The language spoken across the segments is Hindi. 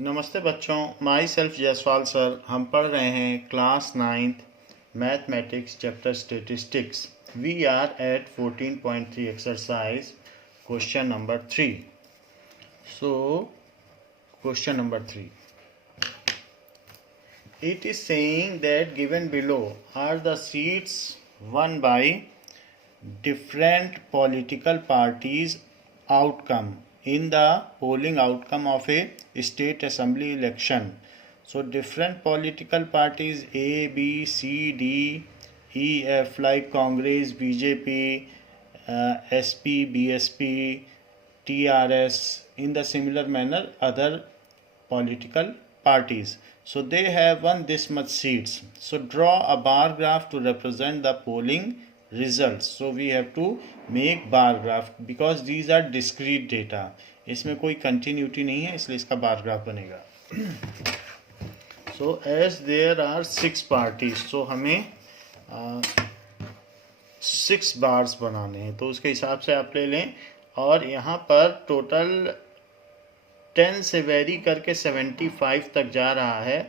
नमस्ते बच्चों, माई सेल्फ जयसवाल सर। हम पढ़ रहे हैं class 9th mathematics chapter statistics. We are at 14.3 exercise question number 3। So question number 3, it is saying that given below are the seats won by different political parties outcome in the polling outcome of a state assembly election. So different political parties A, B, C, D, E, F like Congress, BJP, SP, BSP, TRS, in the similar manner other political parties. So they have won this much seats. So draw a bar graph to represent the polling results. So we have to make bar graph because these are discrete data. इसमें कोई continuity नहीं है, इसलिए इसका bar graph बनेगा. So as there are 6 parties, so हमें 6 bars बनाने हैं, तो उसके हिसाब से आप ले लें. और यहाँ पर टोटल 10 से वेरी करके 75 तक जा रहा है,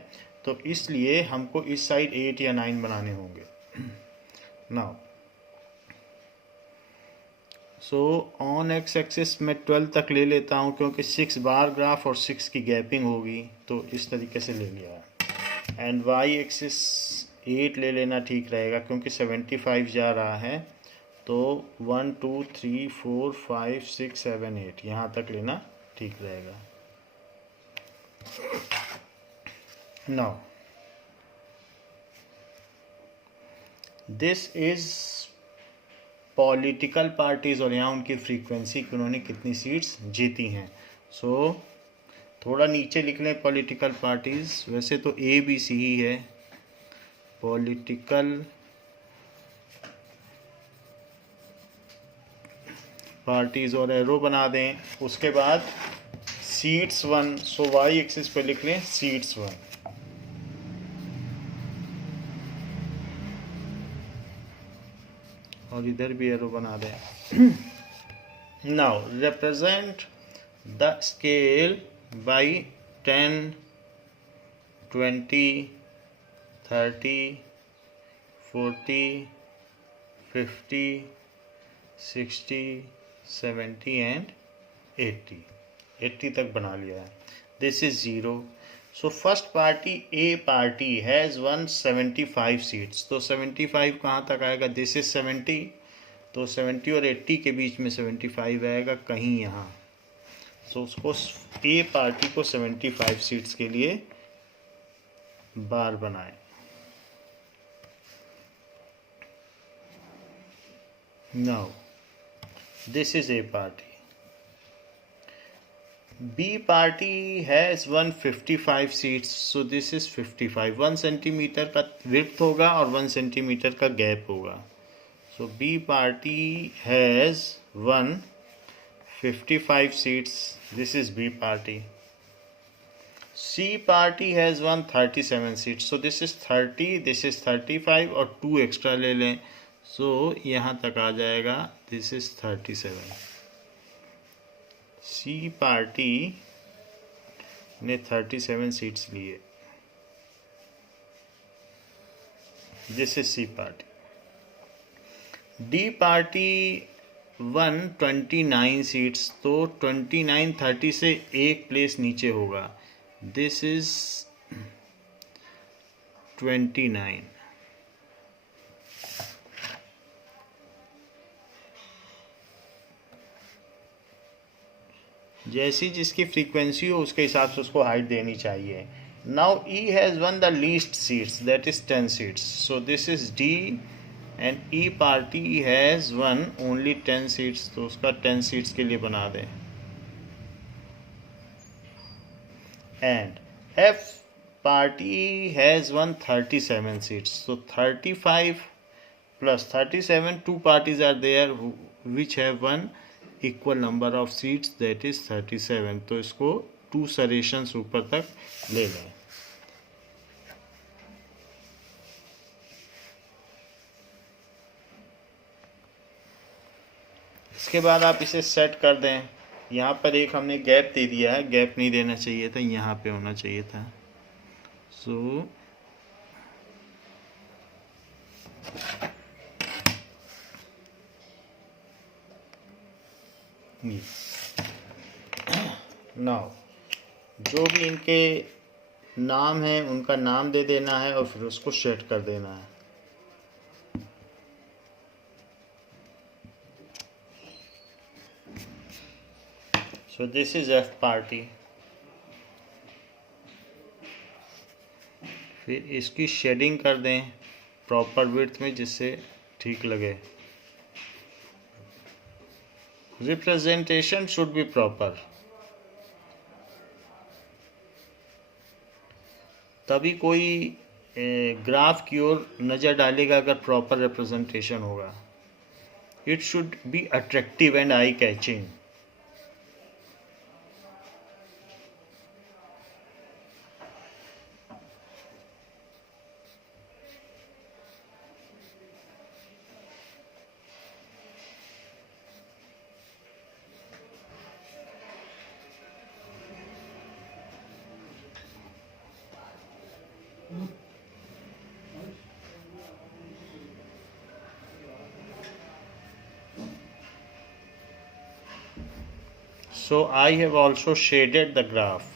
तो इसलिए हमको इस साइड 8 या 9 बनाने होंगे. Now so on x axis में 12 तक ले लेता हूँ क्योंकि 6 बार ग्राफ और 6 की गैपिंग होगी, तो इस तरीके से ले लिया है. एंड वाई एक्सिस 8 ले लेना ठीक रहेगा क्योंकि 75 जा रहा है, तो 1 2 3 4 5 6 7 8 यहाँ तक लेना ठीक रहेगा. Now this is political parties और यहाँ उनकी फ्रीक्वेंसी कि उन्होंने कितनी सीट्स जीती हैं. सो थोड़ा नीचे लिख लें पॉलिटिकल पार्टीज. वैसे तो ए बी सी ही है पॉलिटिकल पार्टीज और एरो बना दें. उसके बाद सीट्स 1, सो वाई एक्सिस पे लिख लें सीट्स 1. और इधर भी एरो बना दें. Now represent the scale bye 10, 20, 30, 40, 50, 60, 70 and 80 तक बना लिया है. This is 0. So first party A party has one 75 seats. तो 75 कहाँ तक आएगा? दिस इज 70, तो 70 और 80 के बीच में 75 आएगा कहीं यहाँ. तो उसको ए पार्टी को 75 सीट्स के लिए बार बनाए. Now this is A party. B party has 155 seats, so this is 55. 1 centimetre का विड्थ होगा और 1 सेंटीमीटर का गैप होगा. So B party has 155 seats. This is B party. C party has 137 seats. So this is 30, this is 35 और 2 एक्स्ट्रा ले लें. So यहाँ तक आ जाएगा. This is 37. सी पार्टी ने 37 सीट्स लिए. This is C party. D party 129 seats, तो 29 30 से एक प्लेस नीचे होगा. This is 29. जैसी जिसकी फ्रीक्वेंसी हो उसके हिसाब से उसको हाइट देनी चाहिए. Now E has one the least seats, that is 10 seats. So this is D and E party has one only 10 seats, तो उसका 10 सीट्स के लिए बना दें. And F party has one 37 seats. तो 35 plus 37, 2 parties are there which have one equal number of seats, that is 37. तो इसको 2 सरेशंस ऊपर तक ले लें. इसके बाद आप इसे सेट कर दें. यहाँ पर एक हमने गैप दे दिया है, गैप नहीं देना चाहिए था, यहाँ पे होना चाहिए था। सो नाउ जो भी इनके नाम है उनका नाम दे देना है और फिर उसको सेट कर देना है। सो दिस इज एफ पार्टी। फिर इसकी शेडिंग कर दें प्रॉपर विड्थ में जिससे ठीक लगे। रिप्रेजेंटेशन शुड बी प्रॉपर, तभी कोई ग्राफ की ओर नज़र डालेगा अगर प्रॉपर रिप्रेजेंटेशन होगा। It should be attractive and eye catching. So I have also shaded the graph.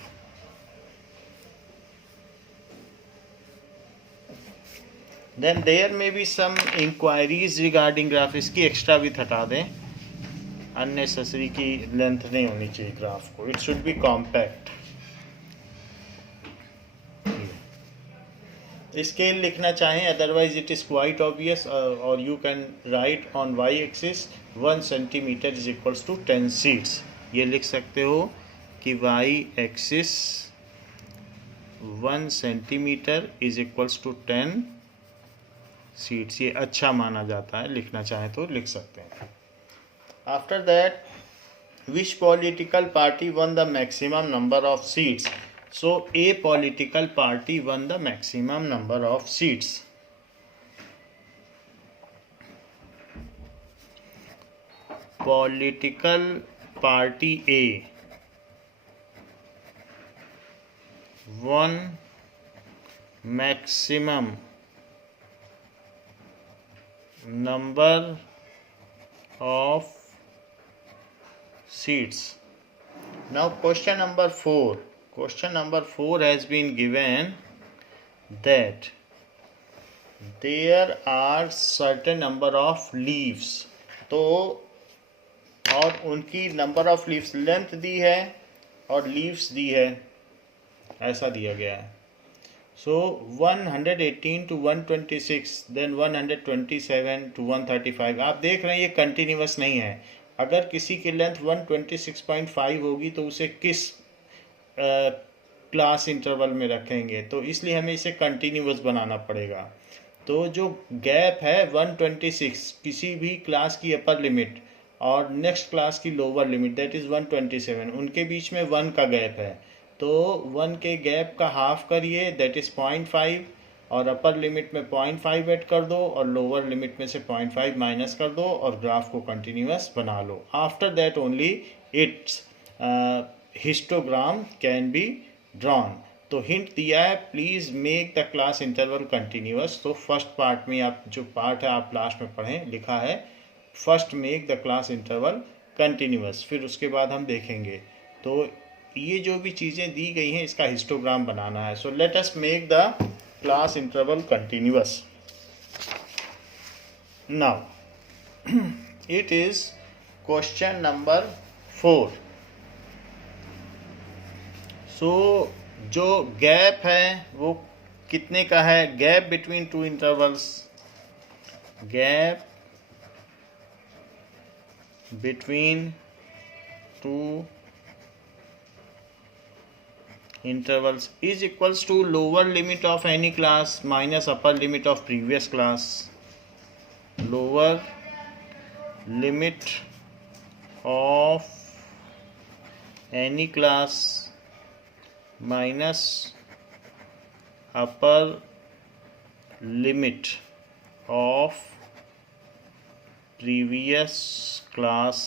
Then there may be some inquiries regarding graph. इसकी एक्स्ट्रा भी हटा दें, अननेसेसरी की लेंथ नहीं होनी चाहिए ग्राफ को। It should be compact. Scale लिखना चाहें otherwise it is quite obvious, और you can write on Y axis 1 centimetre is equals to 10 seats. ये लिख सकते हो कि Y axis 1 centimetre is equals to 10 seats. ये अच्छा माना जाता है, लिखना चाहें तो लिख सकते हैं। After that which political party one the maximum number of seats. So a political party won the maximum number of seats. Political party A won maximum number of seats. Now question number 4. Question number 4 has been given that there are certain number of leaves. तो और उनकी नंबर ऑफ लीव्स लेंथ दी है और लीव्स दी है, ऐसा दिया गया है। सो 118 to 126, देन 127 to 135। आप देख रहे हैं ये कंटिन्यूस नहीं है। अगर किसी की लेंथ 126.5 होगी तो उसे किस क्लास इंटरवल में रखेंगे, तो इसलिए हमें इसे कंटिन्यूअस बनाना पड़ेगा। तो जो गैप है 126 किसी भी क्लास की अपर लिमिट और नेक्स्ट क्लास की लोअर लिमिट दैट इज़ 127, उनके बीच में 1 का गैप है। तो 1 के गैप का हाफ करिए दैट इज़ 0.5, और अपर लिमिट में 0.5 ऐड कर दो और लोअर लिमिट में से 0.5 माइनस कर दो और ग्राफ को कंटिन्यूअस बना लो। After that only it's histogram can be drawn. तो हिंट दिया है please make the class interval continuous. तो फर्स्ट पार्ट में आप जो पार्ट है आप लास्ट में पढ़ें, लिखा है first make the class interval continuous, फिर उसके बाद हम देखेंगे। तो ये जो भी चीज़ें दी गई हैं इसका हिस्टोग्राम बनाना है। सो let us make the class interval continuous. Now it is question number 4। सो जो गैप है वो कितने का है? Gap between two intervals, gap between two intervals is equals to lower limit of any class minus upper limit of previous class. Lower limit of any class minus upper limit of previous class।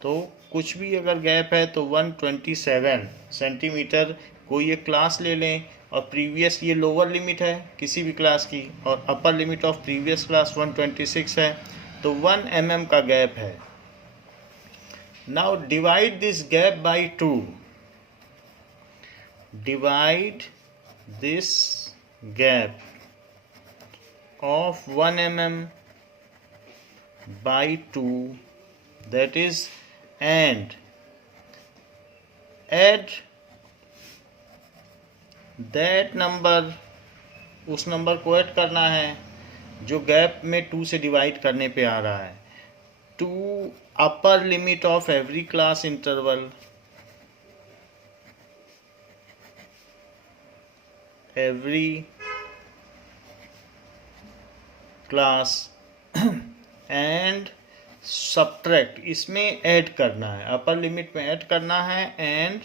तो कुछ भी अगर गैप है तो 127 सेंटीमीटर कोई एक क्लास ले लें, और प्रीवियस ये लोअर लिमिट है किसी भी क्लास की, और अपर लिमिट ऑफ प्रीवियस क्लास 126 है, तो 1 mm का गैप है. Now divide this gap by 2. Divide this gap of 1 mm by 2, that is, and add that number, उस नंबर को ऐड करना है जो गैप में 2 से डिवाइड करने पे आ रहा है, to upper limit of every class interval, every class and subtract, इसमें ऐड करना है, अपर लिमिट में ऐड करना है, and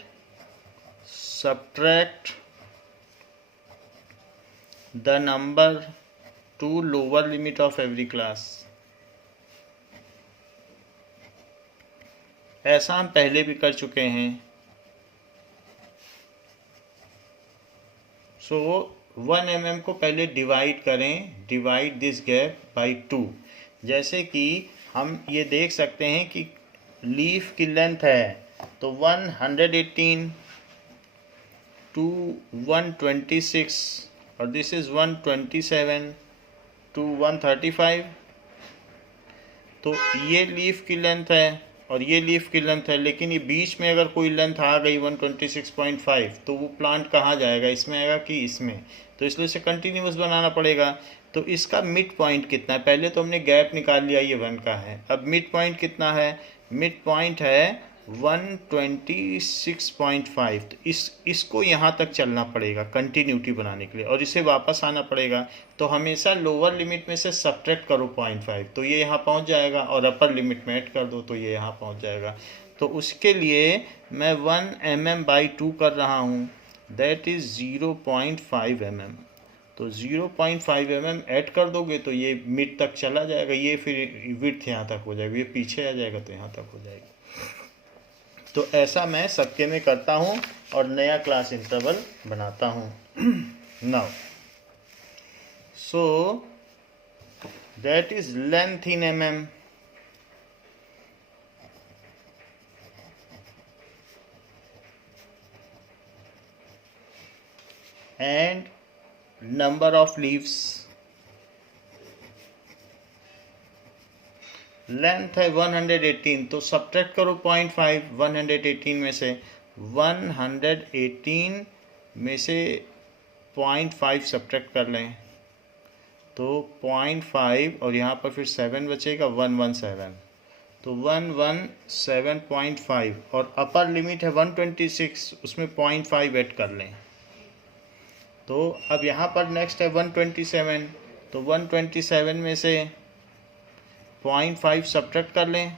subtract the number to lower limit of every class. ऐसा हम पहले भी कर चुके हैं. सो 1 mm को पहले डिवाइड करें, डिवाइड दिस गैप बाई 2. जैसे कि हम ये देख सकते हैं कि लीफ की लेंथ है तो 118 टू 126, और दिस इज 127 टू 135. तो ये लीफ की लेंथ है और ये लीफ की लेंथ है, लेकिन ये बीच में अगर कोई लेंथ आ गई 126.5 तो वो प्लांट कहाँ जाएगा, इसमें आएगा कि इसमें, तो इसलिए इसे कंटिन्यूस बनाना पड़ेगा. तो इसका मिड पॉइंट कितना है, पहले तो हमने गैप निकाल लिया, ये 1 का है. अब मिड पॉइंट कितना है, मिड पॉइंट है 126.5. तो इसको यहाँ तक चलना पड़ेगा कंटिन्यूटी बनाने के लिए, और इसे वापस आना पड़ेगा. तो हमेशा लोअर लिमिट में से सब्ट्रैक्ट करो 0.5, तो ये यहाँ पहुँच जाएगा, और अपर लिमिट में ऐड कर दो तो ये यहाँ पहुँच जाएगा. तो उसके लिए मैं 1 mm बाई 2 कर रहा हूँ, दैट इज़ 0.5 mm. तो 0.5 mm ऐड कर दोगे तो ये मिड तक चला जाएगा, ये फिर विड्थ यहाँ तक हो जाएगा, ये पीछे आ जाएगा तो यहाँ तक हो जाएगा. तो ऐसा मैं सबके में करता हूँ और नया क्लास इंटरवल बनाता हूँ. Now so that is length in mm. and number of leaves. Length है 118, तो सब्ट्रैक्ट करो 0.5 118 में से. 118 में से 0.5 सब्ट्रैक्ट कर लें तो 0.5, और यहाँ पर फिर 7 बचेगा, 117. तो 117.5, और अपर लिमिट है 126, उसमें 0.5 ऐड कर लें. तो अब यहाँ पर नेक्स्ट है 127, तो 127 में से 0.5 सब्ट्रैक्ट कर लें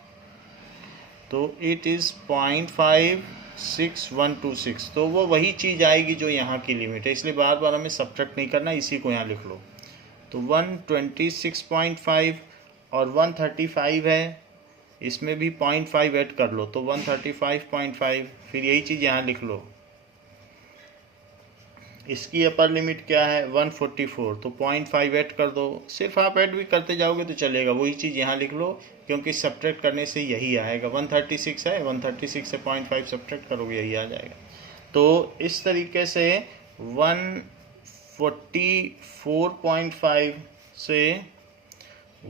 तो इट इज़ 0.56126. तो वो वही चीज़ आएगी जो यहाँ की लिमिट है, इसलिए बार बार हमें सब्ट्रैक्ट नहीं करना, इसी को यहाँ लिख लो. तो 126.5 और 135 है, इसमें भी 0.5 ऐड कर लो तो 135.5, फिर यही चीज़ यहाँ लिख लो. इसकी अपर लिमिट क्या है 144, तो 0.5 ऐड कर दो. सिर्फ आप ऐड भी करते जाओगे तो चलेगा, वही चीज़ यहाँ लिख लो, क्योंकि सब्ट्रैक्ट करने से यही आएगा. 136 है, 136 से 0.5 सब्ट्रैक्ट करोगे यही आ जाएगा. तो इस तरीके से 144.5 से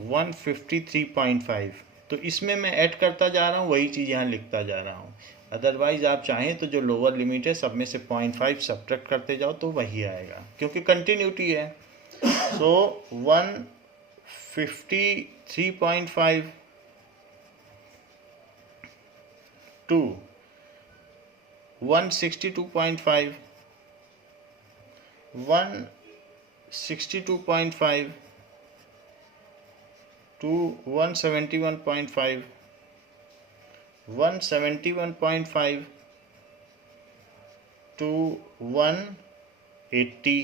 153.5, तो इसमें मैं ऐड करता जा रहा हूँ, वही चीज़ यहाँ लिखता जा रहा हूँ. अदरवाइज आप चाहें तो जो लोअर लिमिट है सब में से 0.5 सब्ट्रैक्ट करते जाओ तो वही आएगा, क्योंकि कंटिन्यूटी है. सो 153.5 टू 162.5, 162.5 to 171.5, 171.5 to 180.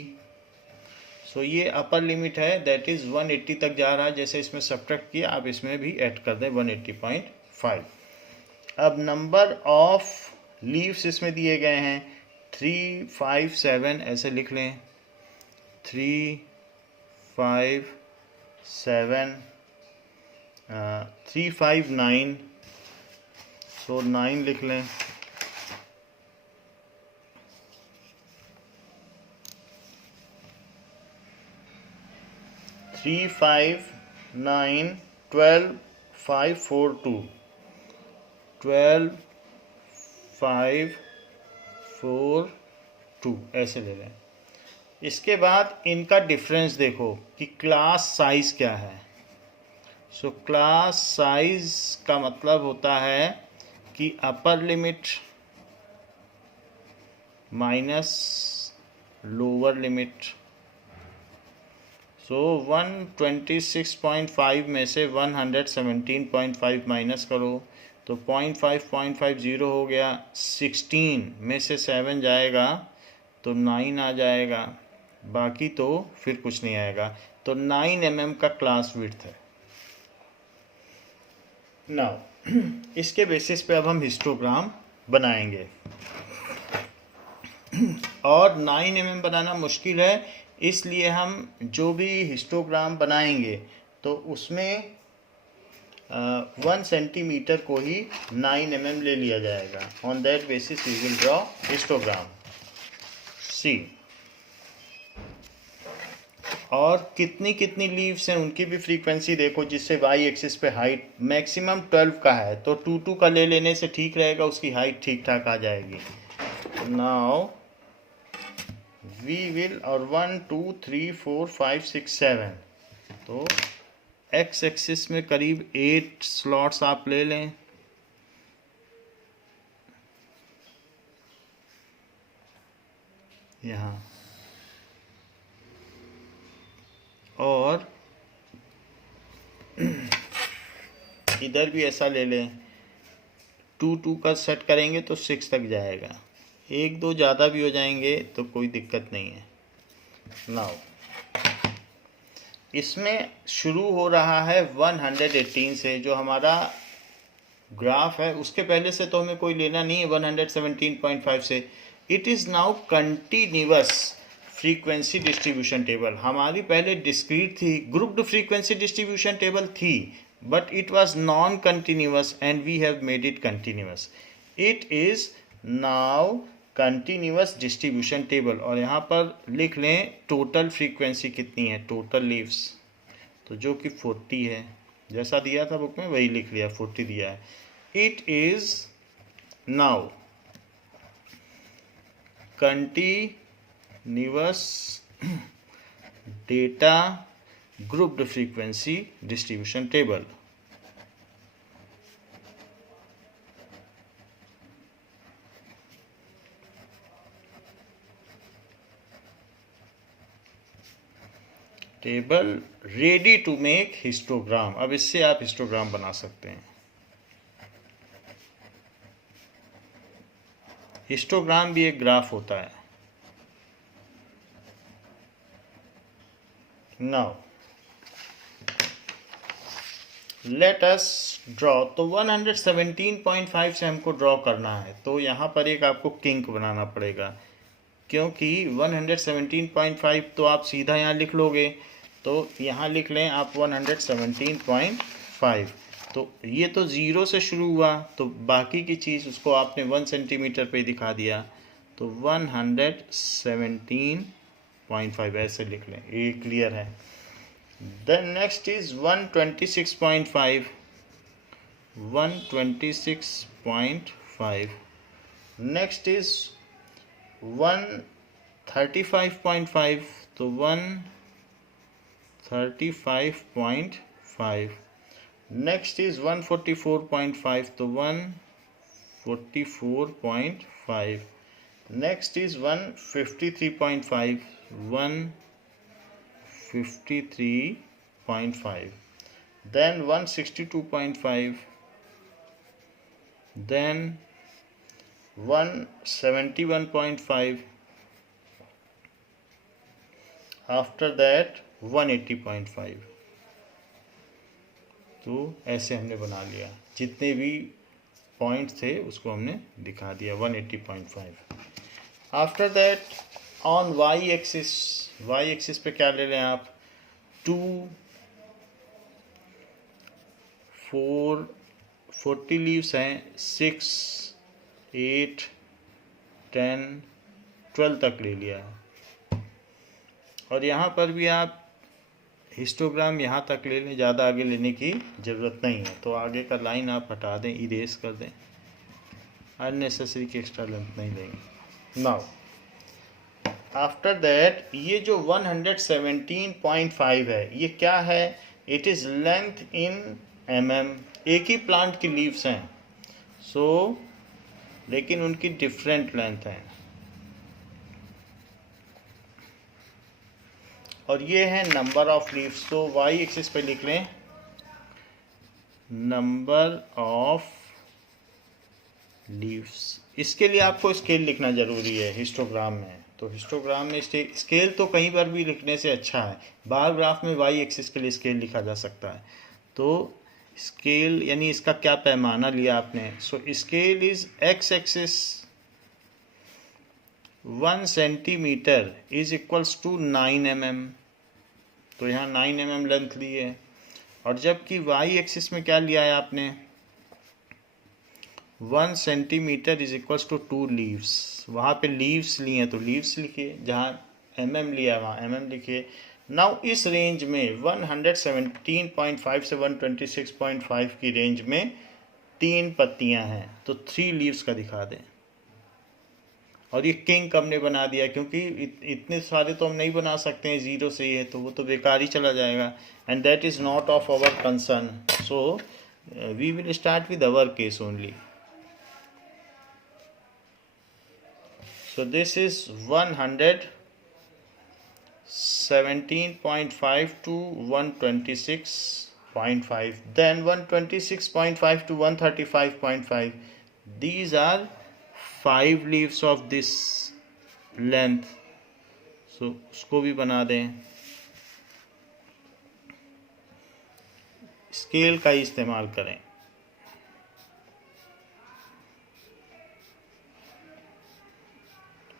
सो ये अपर लिमिट है, दैट इज़ 180 तक जा रहा है. जैसे इसमें सब्ट्रैक्ट किया आप इसमें भी ऐड कर दें 180.5. अब नंबर ऑफ लीव्स इसमें दिए गए हैं 3, 5, 7 ऐसे लिख लें 3, 5, 7 3, 5, 9 तो 9 लिख लें 3, 5, 9, 12, 5, 4, 2 12, 5, 4, 2 ऐसे ले लें। इसके बाद इनका डिफरेंस देखो कि क्लास साइज क्या है। सो क्लास साइज का मतलब होता है कि upper limit minus lower limit. So 126.5 में से 117.5 माइनस करो तो 0.50 हो गया। 16 में से 7 जाएगा तो 9 आ जाएगा, बाकी तो फिर कुछ नहीं आएगा। तो 9 mm का क्लास विड्थ है। नाउ इसके बेसिस पे अब हम हिस्टोग्राम बनाएंगे और 9 mm बनाना मुश्किल है, इसलिए हम जो भी हिस्टोग्राम बनाएंगे तो उसमें 1 सेंटीमीटर को ही 9 mm ले लिया जाएगा। On that basis we will draw histogram. See और कितनी कितनी लीव्स हैं उनकी भी फ्रीक्वेंसी देखो, जिससे वाई एक्सिस पे हाइट मैक्सिमम 12 का है तो 2 का ले लेने से ठीक रहेगा, उसकी हाइट ठीक ठाक आ जाएगी। नाउ वी विल और 1, 2, 3, 4, 5, 6, 7 तो एक्स एक्सिस में करीब 8 स्लॉट्स आप ले लें। यहाँ और इधर भी ऐसा ले लें। 2 का सेट करेंगे तो 6 तक जाएगा। 1, 2 ज़्यादा भी हो जाएंगे तो कोई दिक्कत नहीं है। नाउ इसमें शुरू हो रहा है 118 से, जो हमारा ग्राफ है उसके पहले से तो हमें कोई लेना नहीं है 117.5 से। It is now continuous frequency distribution table. हमारी पहले डिस्क्रीट थी, ग्रुप्ड फ्रीक्वेंसी डिस्ट्रीब्यूशन टेबल थी, but it was non-continuous and we have made it continuous. It is now continuous distribution table। और यहाँ पर लिख लें टोटल फ्रीक्वेंसी कितनी है, टोटल लीव्स, तो जो कि 40 है, जैसा दिया था बुक में वही लिख लिया, 40 दिया है। It is now continuous data grouped frequency distribution table। Table ready to make histogram. अब इससे आप हिस्टोग्राम बना सकते हैं। हिस्टोग्राम भी एक ग्राफ होता है। Now let us draw. तो 117.5 से हमको ड्रॉ करना है, तो यहाँ पर एक आपको किंक बनाना पड़ेगा, क्योंकि 117.5 तो आप सीधा यहाँ लिख लोगे, तो यहाँ लिख लें आप 117.5। तो ये तो 0 से शुरू हुआ, तो बाकी की चीज़ उसको आपने 1 सेंटीमीटर पे दिखा दिया, तो 117.5 ऐसे लिख लें, ये क्लियर है। Then next is 126.5, 126.5. Next is 135.5, तो 135.5. Next is 144.5, तो 144.5. Next is 153.5, 153.5. Then 162.5. Then 171.5. After that 180.5. तो ऐसे हमने बना लिया जितने भी पॉइंट थे उसको हमने दिखा दिया 180.5। After that on Y axis पे क्या ले लें आप, 2 4 40 लीव्स हैं, 6 8 10 12 तक ले लिया है। और यहाँ पर भी आप हिस्टोग्राम यहाँ तक ले लें, ज़्यादा आगे लेने की ज़रूरत नहीं है। तो आगे का लाइन आप हटा दें, इरेज कर दें, अननेसेसरी की एक्स्ट्रा लेंथ नहीं लेंगे। नाउ आफ्टर दैट ये जो 117.5 है, ये क्या है, it is length in mm। एक ही प्लांट की लीव्स हैं, सो लेकिन उनकी डिफरेंट लेंथ है। और ये है नंबर ऑफ लीव्स। तो वाई एक्सिस पे लिख लें नंबर ऑफ लीव्स। इसके लिए आपको स्केल लिखना ज़रूरी है हिस्टोग्राम में। तो हिस्टोग्राम में स्केल तो कहीं पर भी लिखने से अच्छा है, बार ग्राफ में वाई एक्सिस के लिए स्केल लिखा जा सकता है। तो स्केल यानी इसका क्या पैमाना लिया आपने, so scale is X axis 1 centimetre is equals to 9 mm। तो यहाँ 9 mm लेंथ ली है। और जबकि वाई एक्सिस में क्या लिया है आपने, 1 centimetre is equals to 2 leaves. वहाँ पे लीव्स लिए हैं तो लीव्स लिखिए, जहाँ mm लिया है वहाँ mm लिखिए। नाउ इस रेंज में 117.5 से 126.5 की रेंज में 3 पत्तियाँ हैं, तो 3 लीव्स का दिखा दें। और ये किंग कब ने बना दिया, क्योंकि इतने सारे तो हम नहीं बना सकते हैं, ज़ीरो से ही है तो वो तो बेकार ही चला जाएगा, and that is not of our concern. So we will start with our case only. So this is 117.5 to 126.5, then 126.5 to 135.5. These are 5 leaves of this length. So उसको भी बना दें, स्केल का इस्तेमाल करें।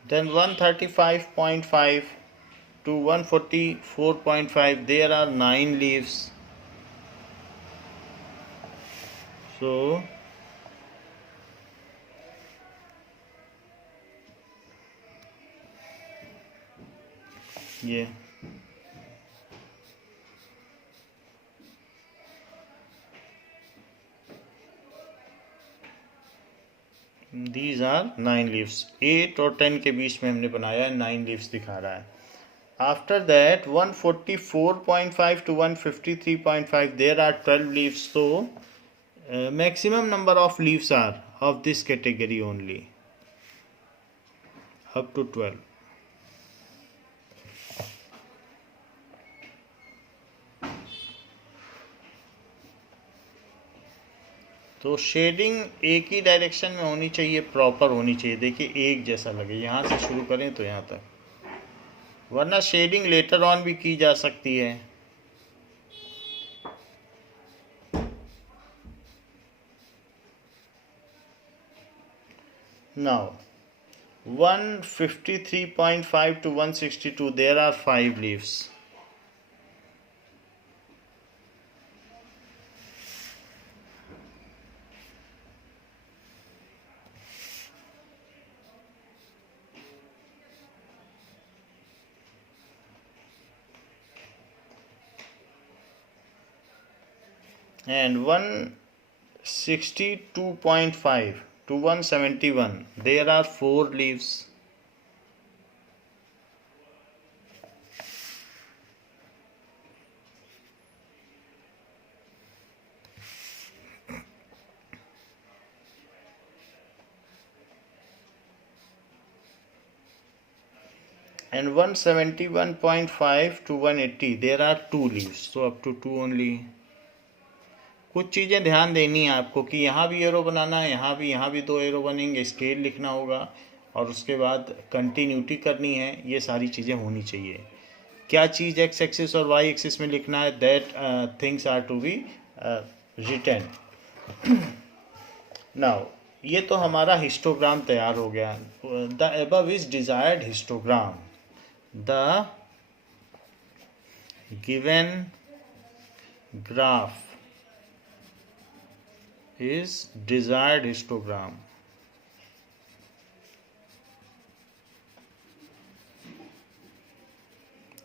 Then 135.5 to 144.5, there are 9 leaves. So yeah, these are 9 leaves। 8 और 10 के बीच में हमने बनाया है, 9 leaves दिखा रहा है। After that 144.5 to 153.5, there are 12 leaves। So maximum number of leaves are of this category only, up to 12। तो शेडिंग एक ही डायरेक्शन में होनी चाहिए, प्रॉपर होनी चाहिए। देखिए एक जैसा लगे, यहाँ से शुरू करें तो यहाँ तक, वरना शेडिंग लेटर ऑन भी की जा सकती है। Now 153.5 to 162, there are 5 leaves। And 162.5 to 171, there are 4 leaves। And 171.5 to 180, there are 2 leaves। So up to 2 only। कुछ चीज़ें ध्यान देनी है आपको कि यहाँ भी एरो बनाना है, यहाँ भी 2 एरो बनेंगे, स्केल लिखना होगा, और उसके बाद कंटिन्यूटी करनी है। ये सारी चीज़ें होनी चाहिए। क्या चीज़ एक्स एक्सिस और वाई एक्सिस में लिखना है, that things are to be written. Now ये तो हमारा हिस्टोग्राम तैयार हो गया. The above is desired histogram. The given graph is desired histogram.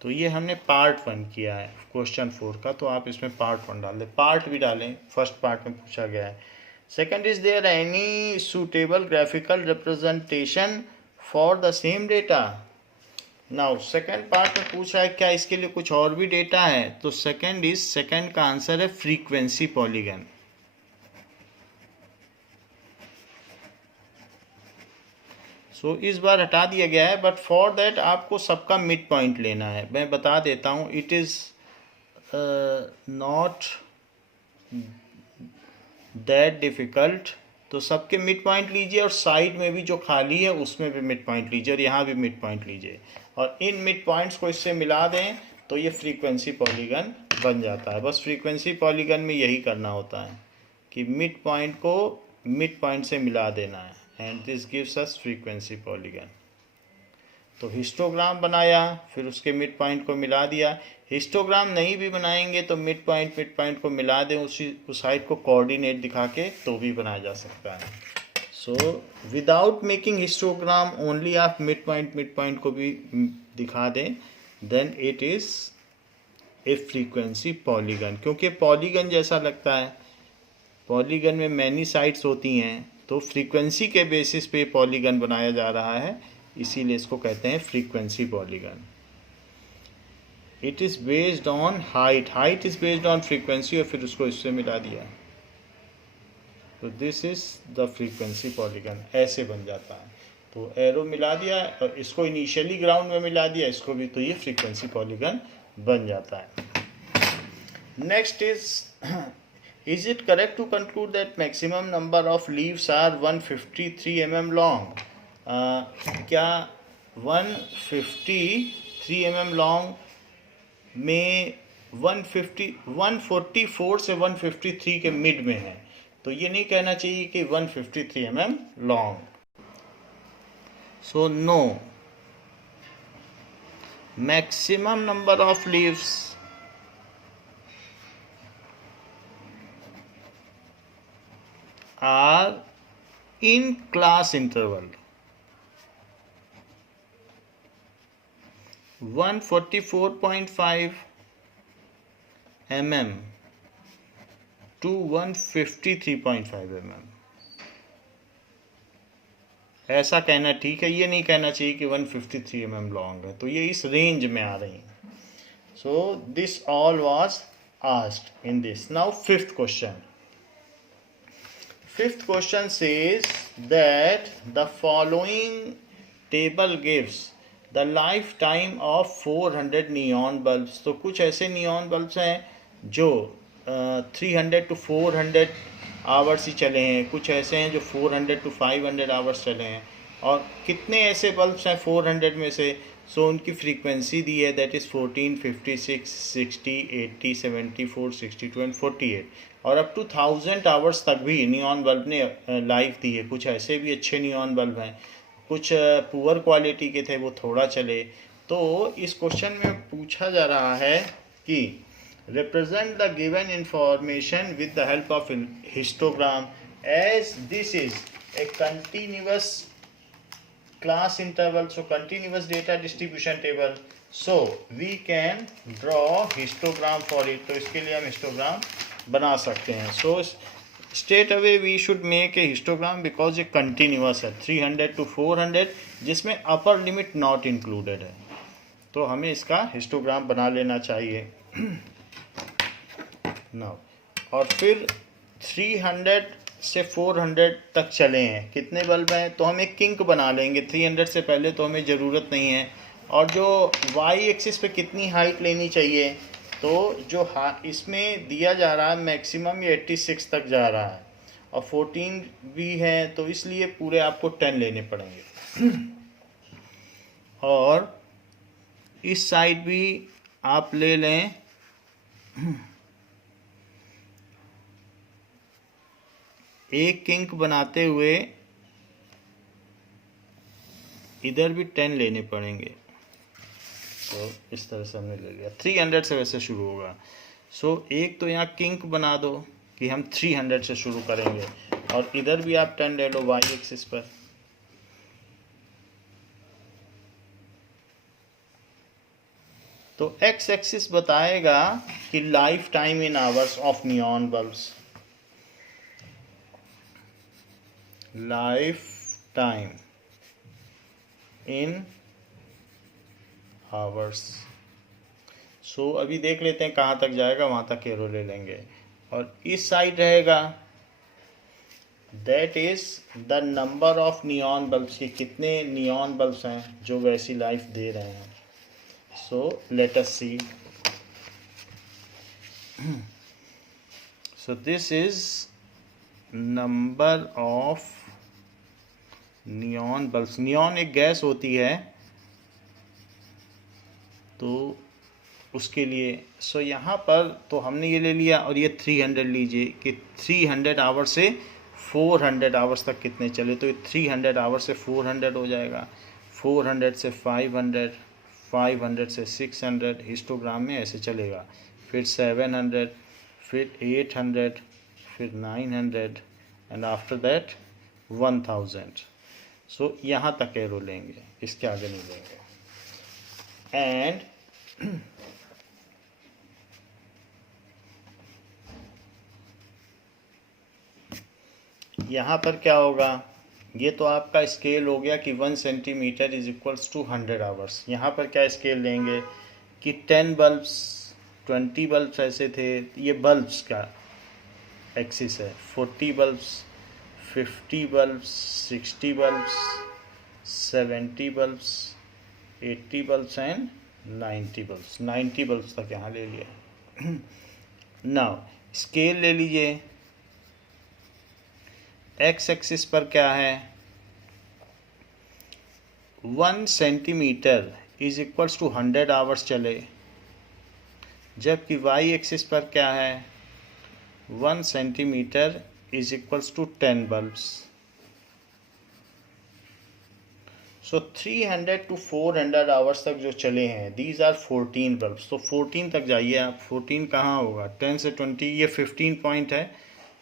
तो ये हमने पार्ट 1 किया है क्वेश्चन 4 का, तो आप इसमें पार्ट 1 डाल दें, पार्ट भी डालें. फर्स्ट पार्ट में पूछा गया है. Second, is there any suitable graphical representation for the same data. Now second part में पूछा है क्या इसके लिए कुछ और भी डेटा है, तो सेकंड का आंसर है फ्रीक्वेंसी पॉलीगन. सो इस बार हटा दिया गया है, बट फॉर दैट आपको सबका मिड पॉइंट लेना है. मैं बता देता हूँ, it is not that difficult. तो सबके मिड पॉइंट लीजिए और साइड में भी जो खाली है उसमें भी मिड पॉइंट लीजिए और यहाँ भी मिड पॉइंट लीजिए और इन मिड पॉइंट्स को इससे मिला दें तो ये फ्रीक्वेंसी पॉलीगन बन जाता है. बस फ्रीक्वेंसी पॉलीगन में यही करना होता है कि मिड पॉइंट को मिड पॉइंट से मिला देना है, and this gives us frequency polygon. तो हिस्टोग्राम बनाया, फिर उसके मिड पॉइंट को मिला दिया. हिस्टोग्राम नहीं भी बनाएंगे तो मिड पॉइंट को मिला दें, उस साइड को कोऑर्डिनेट दिखा के तो भी बनाया जा सकता है. So without making histogram only आप मिड पॉइंट को भी दिखा दें, then it is a frequency polygon. क्योंकि पॉलीगन जैसा लगता है, पॉलीगन में मैनी साइड्स होती हैं, तो फ्रीक्वेंसी के बेसिस पे पॉलीगन बनाया जा रहा है, इसीलिए इसको कहते हैं frequency polygon. It is based on height is based on frequency और फिर उसको इससे मिला दिया, तो this is the frequency polygon. ऐसे बन जाता है. तो एरो मिला दिया और इसको इनिशियली ग्राउंड में मिला दिया, इसको भी, तो ये फ्रीक्वेंसी पॉलीगन बन जाता है. Next is it correct to conclude that maximum number of leaves are 153 mm long? क्या 153 mm long में 144 से 153 के मिड में है, तो ये नहीं कहना चाहिए कि 153 mm long. So no, maximum number of leaves are in class interval 144.5 mm to 153.5 mm. ऐसा कहना ठीक है, ये नहीं कहना चाहिए कि 153 mm लॉन्ग है, तो ये इस रेंज में आ रही हैं. So this all was asked in this. Now fifth question. Fifth question says that the following table gives the lifetime of 400 neon bulbs. तो कुछ ऐसे neon bulbs हैं जो 300 to 400 आवर्स ही चले हैं, कुछ ऐसे हैं जो 400 to 500 आवर्स चले हैं, और कितने ऐसे बल्ब्स हैं 400 में से. सो उनकी फ्रीक्वेंसी दी है, दैट इज़ 14, 56, 60, 80, 74, 62 एंड 48, और अप टू 1000 आवर्स तक भी नियॉन बल्ब ने लाइफ दी है. कुछ ऐसे भी अच्छे नियॉन बल्ब हैं, कुछ पुअर क्वालिटी के थे, वो थोड़ा चले. तो इस क्वेश्चन में पूछा जा रहा है कि represent the given information with the help of histogram, as this is a continuous class interval, so continuous data distribution table, so we can draw histogram for it. तो इसके लिए हम हिस्टोग्राम बना सकते हैं. so straight away we should make a histogram because ये continuous है 300 to 400, जिसमें upper limit not included है, तो हमें इसका हिस्टोग्राम बना लेना चाहिए. now और फिर 300 से 400 तक चले हैं, कितने बल्ब हैं, तो हम एक किंक बना लेंगे. 300 से पहले तो हमें ज़रूरत नहीं है. और जो वाई एक्सिस पे कितनी हाइट लेनी चाहिए, तो जो इसमें दिया जा रहा है मैक्सिमम ये 86 तक जा रहा है और 14 भी है, तो इसलिए पूरे आपको 10 लेने पड़ेंगे. और इस साइड भी आप ले लें एक किंक बनाते हुए इधर भी 10 लेने पड़ेंगे। तो इस तरह से हमने ले लिया। 300 से वैसे शुरू होगा। सो एक तो यहाँ किंक बना दो कि हम 300 से शुरू करेंगे, और इधर भी आप 10 ले लो वाई एक्सिस पर। तो एक्स एक्सिस बताएगा कि life time in hours of neon bulbs, life time in hours. So अभी देख लेते हैं कहाँ तक जाएगा, वहाँ तक एरो ले लेंगे। और इस साइड रहेगा that is the number of neon bulbs, कि कितने नियॉन बल्ब्स हैं जो वैसी लाइफ दे रहे हैं। So let us see. So this is number of neon bulbs. Neon एक गैस होती है, तो उसके लिए सो यहाँ पर तो हमने ये ले लिया, और ये 300 लीजिए कि 300 आवर से 400 आवर्स तक कितने चले। तो ये 300 आवर से 400 हो जाएगा, 400 से 500, 500 से 600, हिस्टोग्राम में ऐसे चलेगा। फिर 700, फिर 800, फिर 900 एंड आफ्टर दैट 1000। सो यहाँ तक एरो लेंगे, इसके आगे नहीं लेंगे। एंड यहाँ पर क्या होगा, ये तो आपका स्केल हो गया कि 1 centimetre is equals to 100 hours. यहाँ पर क्या स्केल लेंगे कि 10 बल्ब्स, 20 बल्ब्स ऐसे थे, ये बल्ब्स का एक्सिस है। 40 bulbs, 50 bulbs, 60 bulbs, 70 bulbs, 80 bulbs and 90 bulbs. 90 bulbs तक यहाँ ले लिया। नाउ स्केल ले लीजिए। एक्स एक्सिस पर क्या है, 1 centimetre is equals to 100 hours चले, जबकि वाई एक्सिस पर क्या है, 1 centimetre is equals to 10 bulbs. सो 300 टू 400 आवर्स तक जो चले हैं, दीज आर 14 बल्ब्स। तो 14 तक जाइए आप। 14 कहाँ होगा, 10 से 20, ये 15 पॉइंट है,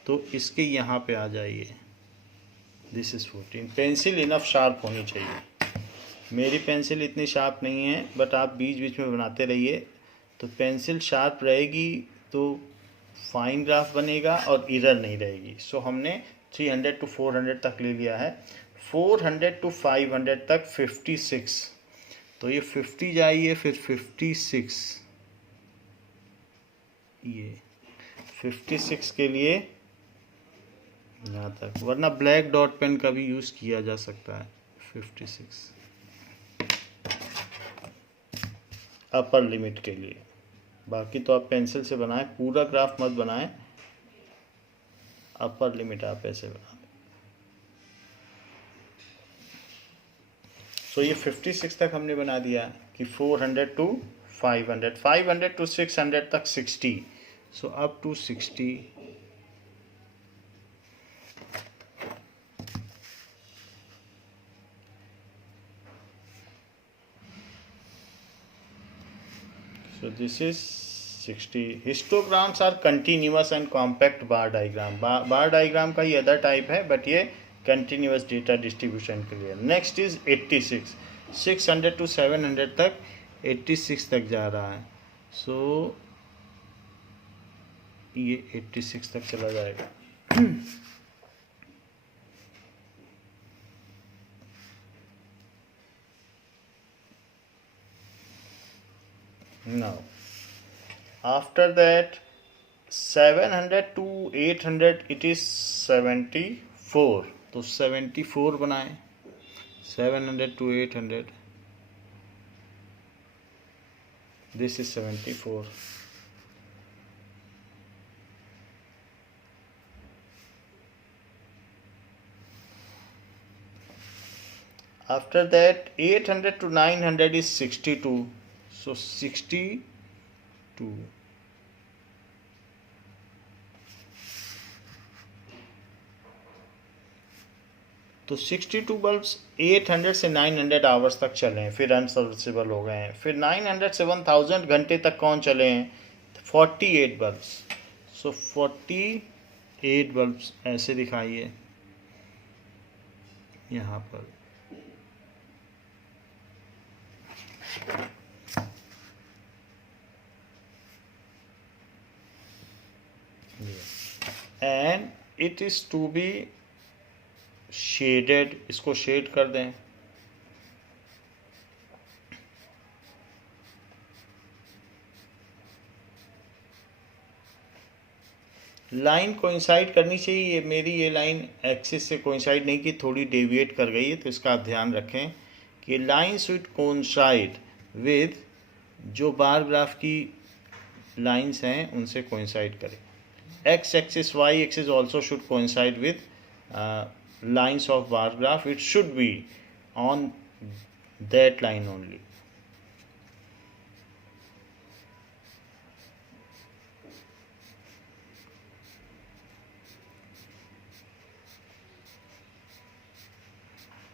तो इसके यहाँ पे आ जाइए। This is 14। Pencil enough sharp होनी चाहिए। मेरी पेंसिल इतनी शार्प नहीं है, बट आप बीच बीच में बनाते रहिए, तो पेंसिल शार्प रहेगी तो फाइन ग्राफ बनेगा और इरर नहीं रहेगी। सो हमने 300 टू 400 तक ले लिया है। 400 टू 500 तक 56, तो ये 50 जाइए, फिर 56, ये 56 के लिए यहाँ तक, वरना ब्लैक डॉट पेन का भी यूज़ किया जा सकता है। 56 अपर लिमिट के लिए। बाकी तो आप पेंसिल से बनाएं, पूरा ग्राफ मत बनाएं, अपर लिमिट आप ऐसे बना दें। सो ये 56 तक हमने बना दिया कि 400 टू 500, 500 टू 600 तक 60। So up to 60। So this is 60. Histograms are continuous and compact bar diagram. Bar diagram का ही अदर टाइप है, बट ये continuous data distribution के लिए। नेक्स्ट इज 86, 600 टू 700 तक 86 तक जा रहा है। सो ये 86 तक चला जाएगा। Now after that 700 to 800 it is 74, तो 74 बनाएं। 700 to 800, this is 74. After that 800 to 900 is 62, so 62. तो 62 बल्ब्स 800 से 900 आवर्स तक चले हैं, फिर अनसर्विसेबल हो गए हैं। फिर 900 से 1000 घंटे तक कौन चले हैं? 48 बल्ब्स। सो 48 बल्ब्स ऐसे दिखाइए यहाँ पर। And it is to be shaded, इसको शेड कर दें। लाइन कोइंसाइड करनी चाहिए। मेरी ये लाइन एक्सिस से कोइंसाइड नहीं की, थोड़ी डेविएट कर गई है, तो इसका आप ध्यान रखें कि लाइन शुड कोइंसाइड विद जो बार ग्राफ की लाइंस हैं उनसे कोइंसाइड करें। X axis y axis also should coincide with lines of bar graph. It should be on that line only.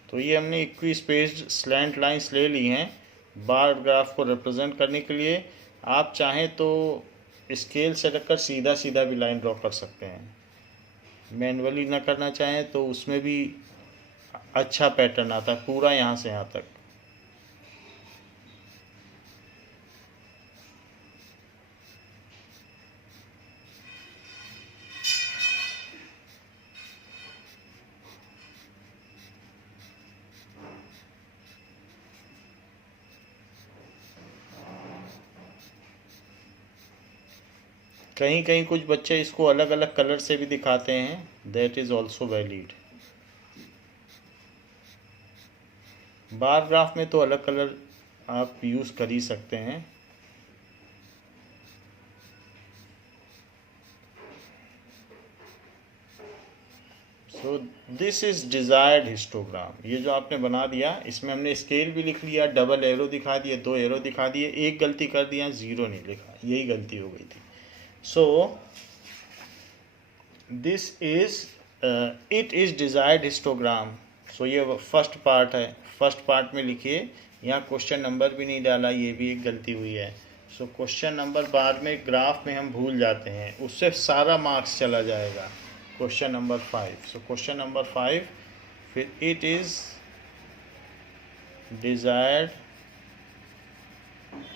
तो ये हमने इक्वी स्पेस्ड स्लैंट लाइंस ले ली हैं बार ग्राफ को रिप्रेजेंट करने के लिए। आप चाहें तो स्केल से रखकर सीधा सीधा भी लाइन ड्रॉ कर सकते हैं। मैनुअली ना करना चाहें तो उसमें भी अच्छा पैटर्न आता है, पूरा यहाँ से यहाँ तक। कहीं कहीं कुछ बच्चे इसको अलग अलग कलर से भी दिखाते हैं, that is also valid. Bar graph में तो अलग कलर आप यूज़ कर ही सकते हैं। सो दिस इज डिजायर्ड हिस्टोग्राम। ये जो आपने बना दिया, इसमें हमने स्केल भी लिख लिया, डबल एरो दिखा दिए, 2 एरो दिखा दिए, एक गलती कर दिया, 0 नहीं लिखा, यही गलती हो गई थी। So this is it is desired histogram. So ये फर्स्ट पार्ट है, फर्स्ट पार्ट में लिखिए। यहाँ क्वेश्चन नंबर भी नहीं डाला, ये भी एक गलती हुई है। सो क्वेश्चन नंबर बाद में ग्राफ में हम भूल जाते हैं, उससे सारा मार्क्स चला जाएगा। Question number 5। सो क्वेश्चन नंबर 5, फिर it is desired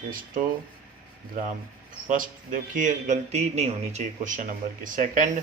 histogram. First देखिए, गलती नहीं होनी चाहिए क्वेश्चन नंबर की। Second,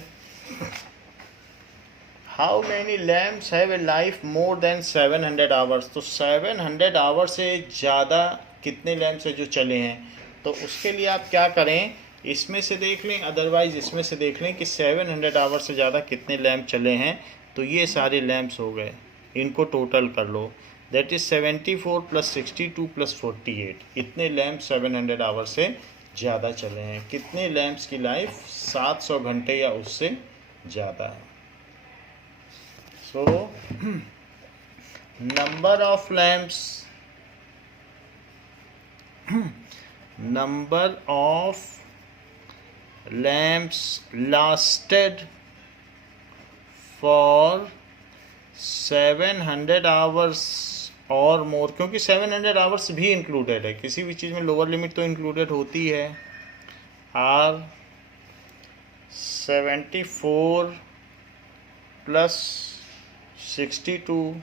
how many lamps have a life more than 700 hours. तो 700 आवर्स से ज़्यादा कितने लैम्प्स है जो चले हैं? तो उसके लिए आप क्या करें, इसमें से देख लें, अदरवाइज इसमें से देख लें कि 700 आवर्स से ज़्यादा कितने लैम्प चले हैं। तो ये सारे लैम्प्स हो गए, इनको टोटल कर लो, दैट इज़ 74 + 62 + 48। इतने लैम्प 700 आवर्स से ज़्यादा चले हैं। कितने लैम्प्स की लाइफ 700 घंटे या उससे ज़्यादा है। So number of lamps, number of lamps lasted for 700 hours और मोर, क्योंकि 700 आवर्स भी इंक्लूडेड है, किसी भी चीज़ में लोअर लिमिट तो इंक्लूडेड होती है। आर 74 + 62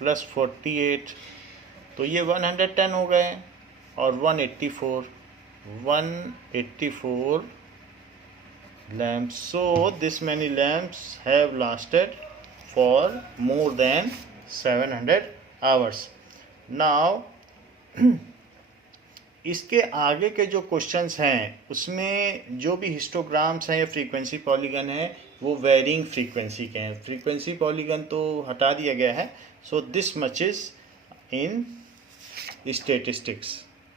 + 48, तो ये 110 हो गए, और 184 lamps. So this many lamps have lasted for more than 700 hours. Now इसके आगे के जो क्वेश्चंस हैं उसमें जो भी हिस्टोग्राम्स हैं या फ्रीक्वेंसी पॉलीगन है वो वेरिंग फ्रीक्वेंसी के हैं। फ्रीक्वेंसी पॉलीगन तो हटा दिया गया है। So this much is in statistics.